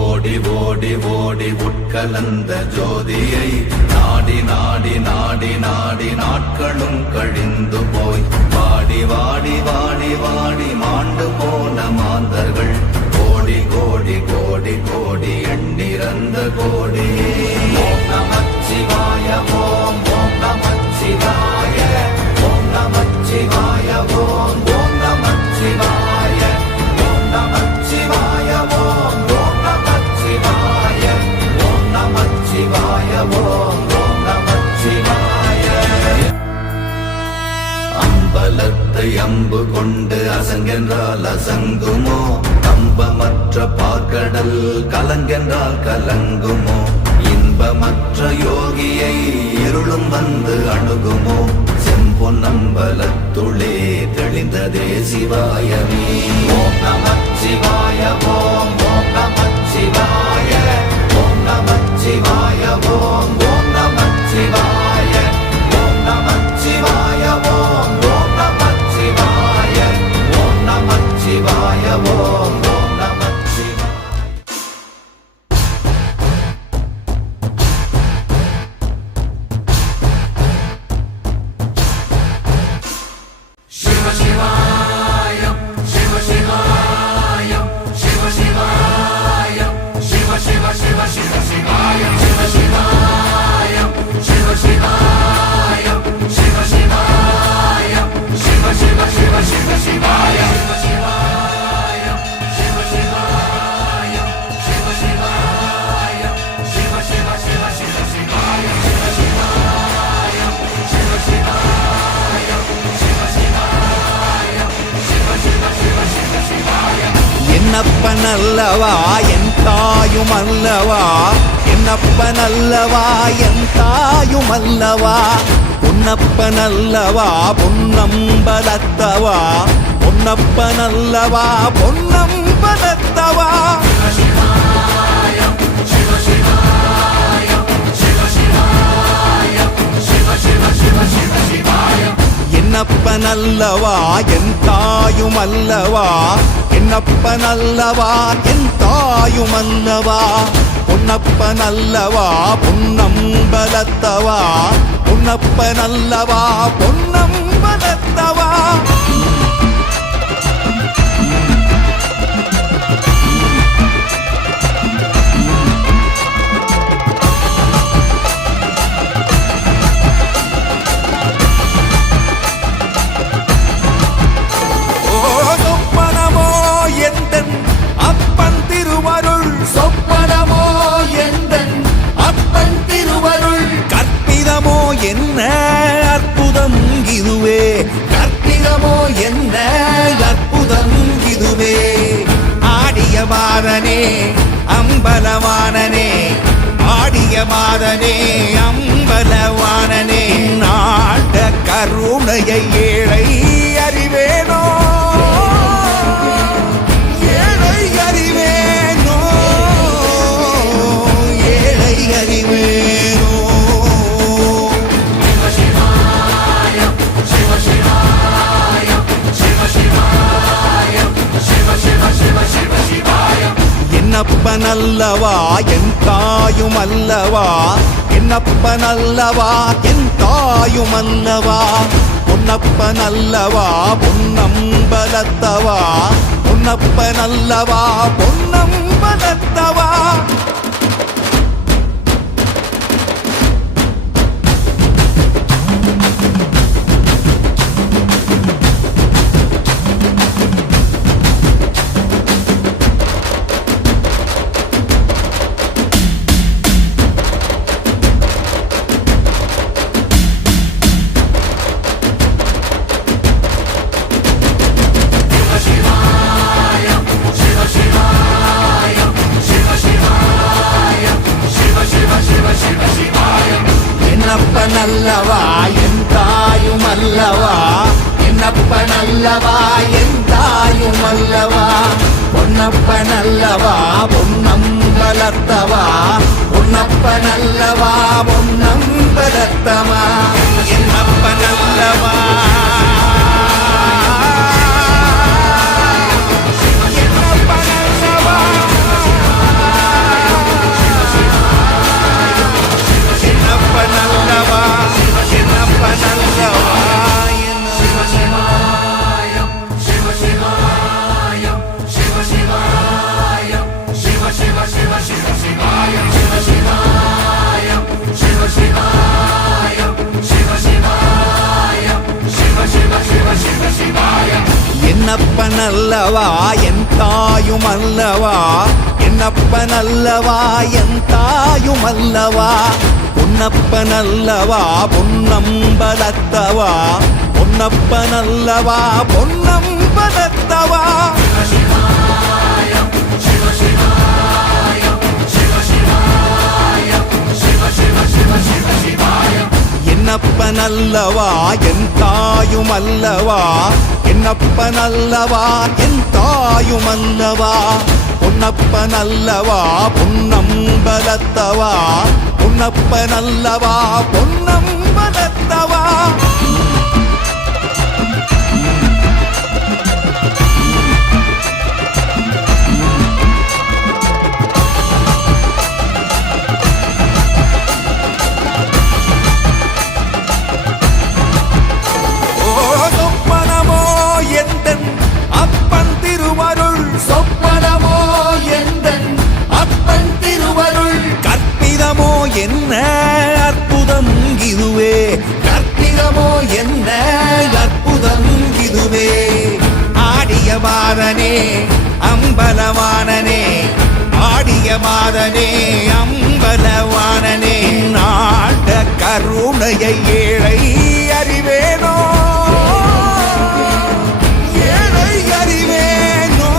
ஓடி ஓடி ஓடி உட்கலந்த ஜோதியை நாடி நாடி நாடி நாடி நாட்களும் கழிந்து போய் வாடி வாடி வாடி வாடி மாண்டு போன மாந்தர்கள் கோடி கோடி கோடி கோடி எண்ணிறந்த கோடி. ஓம் நமச்சிவாய ஓம் ஓம் நமச்சிவாய ஓம் நமச்சிவாய ஓம் ஓம் நமச்சிவாய ஓம் நமச்சிவாய ஓம் ஓம் நமச்சிவாய ஓம் நமச்சிவாய ஓம் ஓம் நமச்சிவாய. அம்பலத்தை அம்பு கொண்டு அசங்கென்றால் அசங்குமோ, கம்பமற்ற பார்க்கடல் கலங்கென்றால் கலங்குமோ, இன்பமற்ற யோகியை இருளும் வந்து அணுகுமோ, செம்பொன்னம்பலத்துளே தெளிந்ததே சிவாயமே. ஓம் நமச்சிவாய ஓம் ஓம் நமச்சிவாய ஓம் நமச்சிவாய ஓம் ஓம் நமச்சிவாய ஓம் நமச்சிவாய ஓம் ஓம் நமச்சிவாய ஓம் நமச்சிவாய ஓம் ஓம் நமச்சிவாய. சிவ சிவாய சிவ சிவாய சிவ சிவாய சிவ சிவ சிவ சிவ சிவாய சிவ சிவாய சிவ சிவாய சிவ சிவாய சிவ சிவ சிவ சிவ சிவாய சிவ சிவாய சிவ சிவாய சிவ சிவாய சிவ சிவ சிவ சிவ சிவாய சிவ சிவாய சிவ சிவாய சிவ சிவாய சிவ சிவ சிவ சிவ சிவாய. என்னப்பனல்லவா என் தாயும் அல்லவா, என்னப்பனல்லவா என் தாயும் அல்லவா, பொன்னப்பனல்லவா பொன்னம்பலத்தவா, பொன்னப்பனல்லவா பொன்னம்பலத்தவா. என்னப்பனல்லவா என் தாயும் அல்லவா, என்னப்பனல்லவா என் தாயும் அல்லவா, பொன்னப்பனல்லவா பொன்னம்பலத்தவா, பொன்னப்பனல்லவா பொன்னம்பலத்தவா. என்ன அற்புதம் இதுவே, கற்பிதமோ என்ன அற்புதம் இதுவே. ஆடிய மாதனே அம்பலவானனே, ஆடிய மாதனே அம்பலவானனே, நாட கருணையை ஏழை அறிவேனோ, ஏழை அறிவேனோ, ஏழை அறிவேனோ. என்னப்பனல்லவா என் தாயும் அல்லவா, என்னப்பனல்லவா என் தாயும் அல்லவா, பொன்னப்பனல்லவா பொன்னம்பலத்தவா, பொன்னப்பனல்லவா பொன்னம்பலத்தவா. அல்லவா என் தாயும் அல்லவா பொன்னப்பன் அல்லவா பொன்னம் வளர்த்தவா பொன்னப்பன் அல்லவா பொன்னம் வளர்த்தவா என்னப்பன் அல்லவா என்னப்பன் அல்லவா என் தாயும் அல்லவா என்னப்பன் அல்லவா என் தாயும் அல்லவா பொன்னப்பன் அல்லவா பொன்னம் பலத்தவா பொன்னப்பன் அல்லவா பொன்னம் பலத்தவா என்னப்பன் அல்லவா என் தாயும் அல்லவா என்னப்பன் அல்லவா என் தாயும் அல்லவா பொன்னப்பன் அல்லவா பொன்னம் பலத்தவா பொன்னப்பன் அல்லவா பொன்னம் பலத்தவா என்ன அற்புதம் இதுவே கற்பிதமோ என்ன அற்புதம் இதுவே ஆடிய மாதனே அம்பலவானனே ஆடிய மாதனே அம்பலவானனே நாட கருணையை ஏழை அறிவேனோ ஏழை அறிவேனோ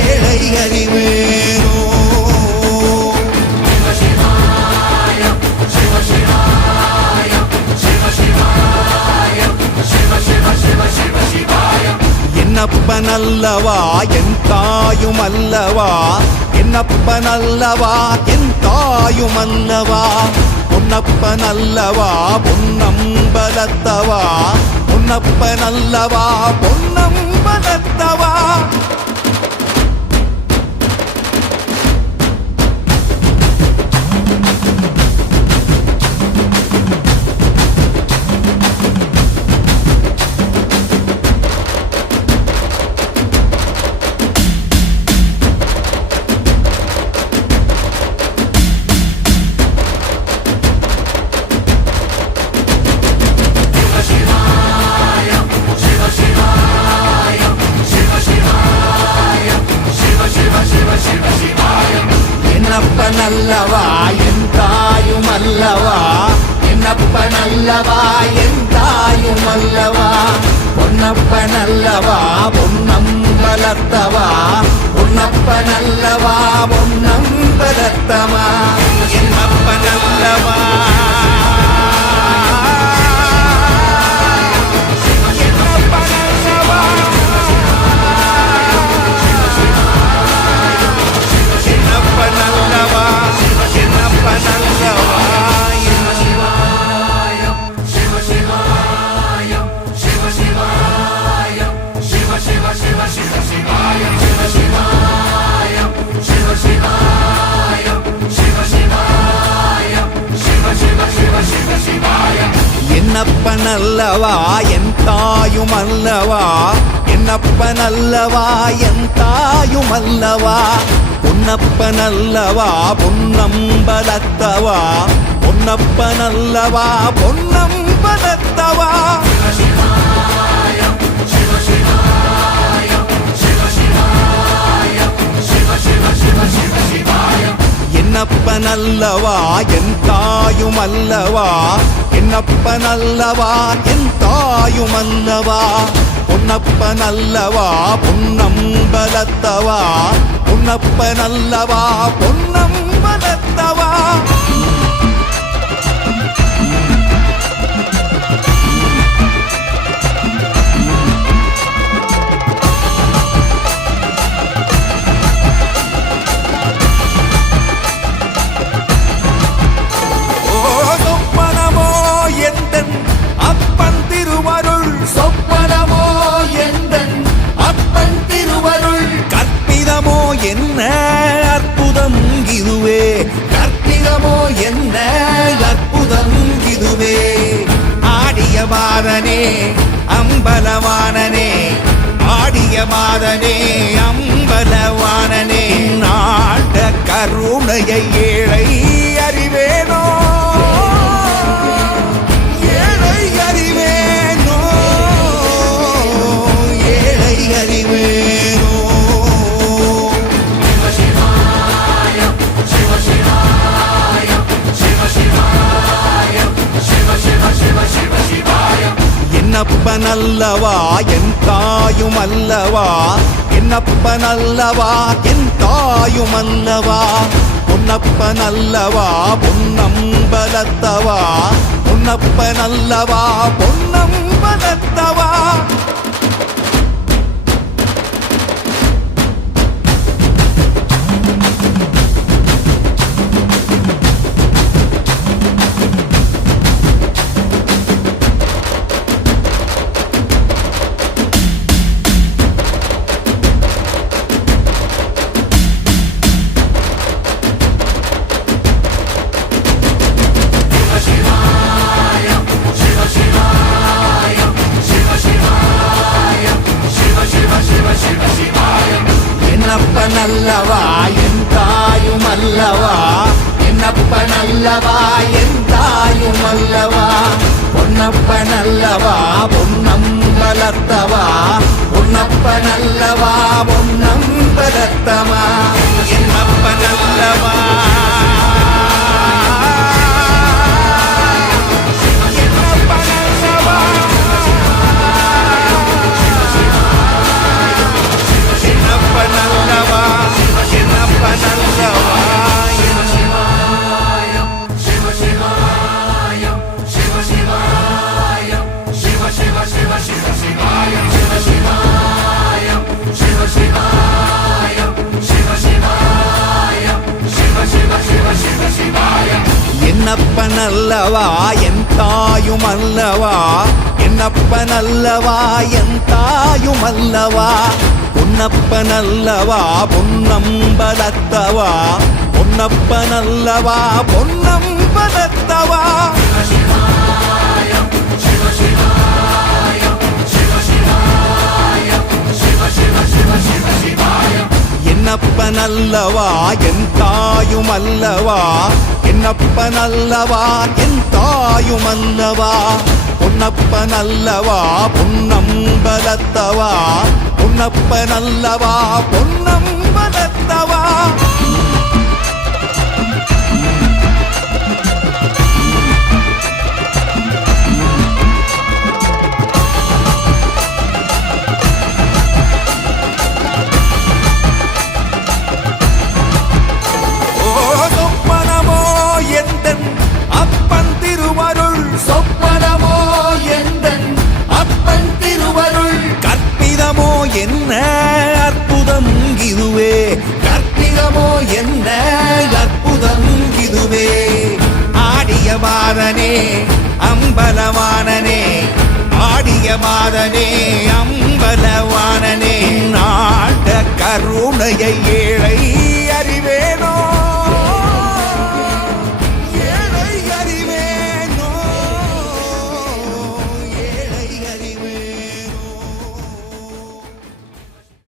ஏழை அறிவேனோ என்னப்பன் அல்லவா என் தாயும் அல்லவா என்னப்பன் அல்லவா என் தாயும் அல்லவா பொன்னப்பன் அல்லவா பொன்னம் பலத்தவா பொன்னப்பன் அல்லவா பொன்னம் பலத்தவா என்னப்பன் அல்லவா என் தாயும் அல்லவா என்னப்பன் அல்லவா என் தாயும் அல்லவா பொன்னப்பன் அல்லவா பொன்னம் பலத்தவா பொன்னப்பன் அல்லவா பொன்னம் பலத்தவா என்னப்பன் அல்லவா என்னப்பன் அல்லவா என் தாயும் அல்லவா என்னப்பன் அல்லவா என் தாயும் அல்லவா பொன்னப்பன் அல்லவா பொன்னம் பலத்தவா பொன்னப்பன் அல்லவா பொன்னம் பலத்தவா என்னப்பன் அல்லவா என் தாயும் அல்லவா என்னப்பன் அல்லவா என் தாயும் அல்லவா பொன்னப்பன் அல்லவா பொன்னம் பலத்தவா பொன்னப்பன் அல்லவா பொன்னம் பலத்தவா சொப்பனமோ எந்தன் அப்பன் திருவருள் கற்பிதமோ என்ன அற்புதம் இதுவே கற்பிதமோ என்ன அற்புதம் இதுவே ஆடிய மாதனே அம்பலவானனே ஆடிய மாதனே அம்பலவானனே நாட்ட கருணையை ஏழை அறிவேனோ ஏழை அறிவேனோ ஏழை அறிவேனோ சிவ சிவாய சிவ சிவாய சிவ சிவ சிவ சிவ சிவாய என்னப்பன் அல்லவா என் தாயும் அல்லவா என்னப்பன் அல்லவா என் தாயும் அல்லவா பொன்னப்பன் அல்லவா பொன்னம்பலத்தவா பொன்னப்பன் அல்லவா பொன்னம்பலத்தவா என்னப்பன் அல்லவா என் தாயும் அல்லவா என்னப்பன் அல்லவா என் தாயும் அல்லவா பொன்னப்பன் அல்லவா பொன்னம்பலத்தவா பொன்னப்பன் அல்லவா பொன்னம்பலத்தவா என்னப்பன் அல்லவா என்னப்பன் அல்லவா என் தாயும் அல்லவா என்னப்பன் அல்லவா என் தாயும் அல்லவா பொன்னப்பன் அல்லவா பொன்னம்பலத்தவா பொன்னப்பன் அல்லவா பொன்னம்பலத்தவா என்னப்பன் அல்லவா என் தாயும் அல்லவா என்னப்பன் அல்லவா என் தாயும் அல்லவா பொன்னப்பன் அல்லவா பொன்னம்பலத்தவா பொன்னப்பன் அல்லவா பொன்னம்பலத்தவா சொப்பனமோ எந்தன் அப்பன் திருவருள் கற்பிதமோ என்ன அற்புதம் இதுவே கற்பிதமோ என்ன அற்புதம் இதுவே ஆடிய மாதனே அம்பலவானனே ஆடிய மாதனே அம்பலவானனே நாட்ட கருணையை